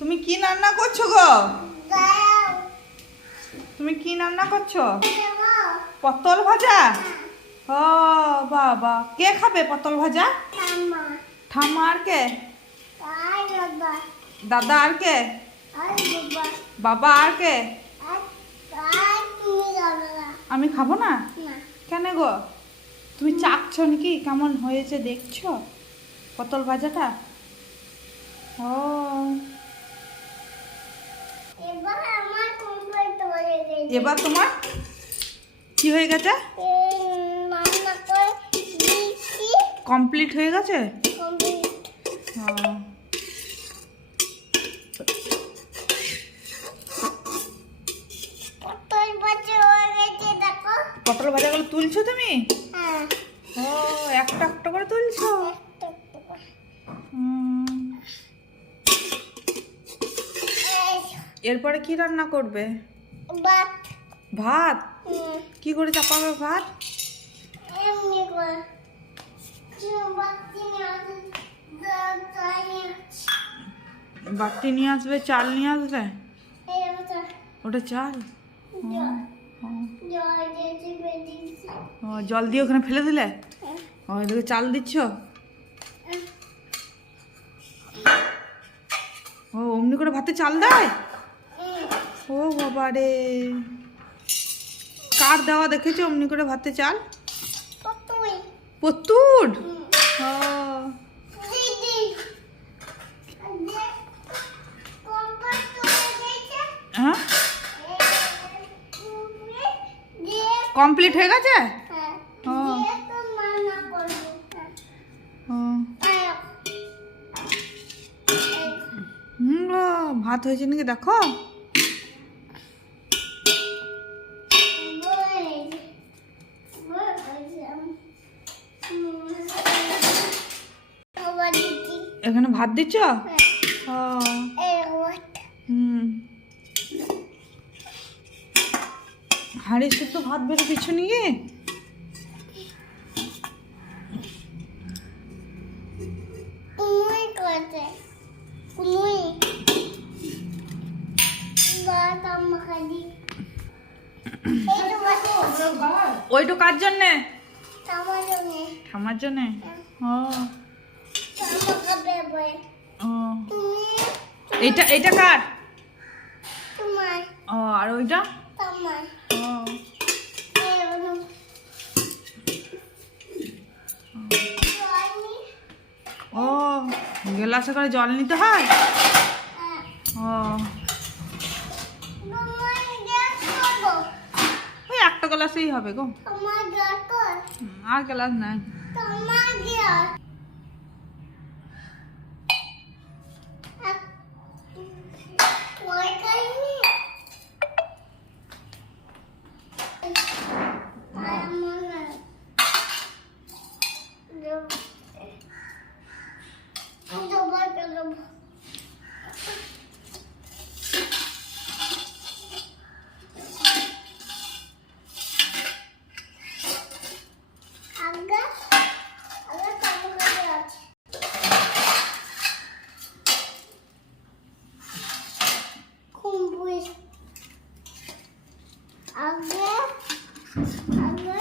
তুমি কি রান্না করছ গো? তুমি কি রান্না করছ? পটল ভাজা? ও বাবা। কে খাবে পটল ভাজা? ঠাম্মা। আর কে? দাদা আর কে? বাবা। আর কে? আমি খাব না। কেন গো? তুমি চাকছো নাকি? কেমন হয়েছে দেখছ? পটল ভাজাটা? ও এবার আমার কমপ্লিট হয়ে গেছে এবার তোমার কি হয়ে গেছে? কমপ্লিট হয়ে গেছে। পটল হয়ে ভাজাগুলো তুলছো তুমি? হ্যাঁ ও একটা একটা করে তুলছো। এই এরপরে কি রান্না করবে? বাট ভাত? কি করে চাপাবে ভাত? বাটি নিয়ে আসবে চাল নিয়ে আসবে? ওটা চাল? জল। ও, জল ও, জল দিয়ে ওখানে ফেলে দিলে? ও এদিকে চাল দিচ্ছ? ও অমনি করে ভাতে চাল দেয়? ও বাবা রে কার দেওয়া দেখেছ? অমনি করে ভাতে চাল? দিয়েছে হ্যাঁ? কমপ্লিট হয়ে গেছে? হ্যাঁ। হ্যাঁ। হুম ভাত হয়েছে নাকি? দেখো। এখানে ভাত দিচ্ছ? হুম। হাঁড়ি শুদ্ধ ভাত বেড়ে দিচ্ছ নাকি ওইটা কার জন্যে। আমার জন্যে? ও। ও এইটা এইটা কার? ও আর ওইটা? ও। ও গ্লাসে করে জল নিতে হয়? ও। ওই একটা গ্লাসেই হবে গো। আর গ্লাস নাই। Hello.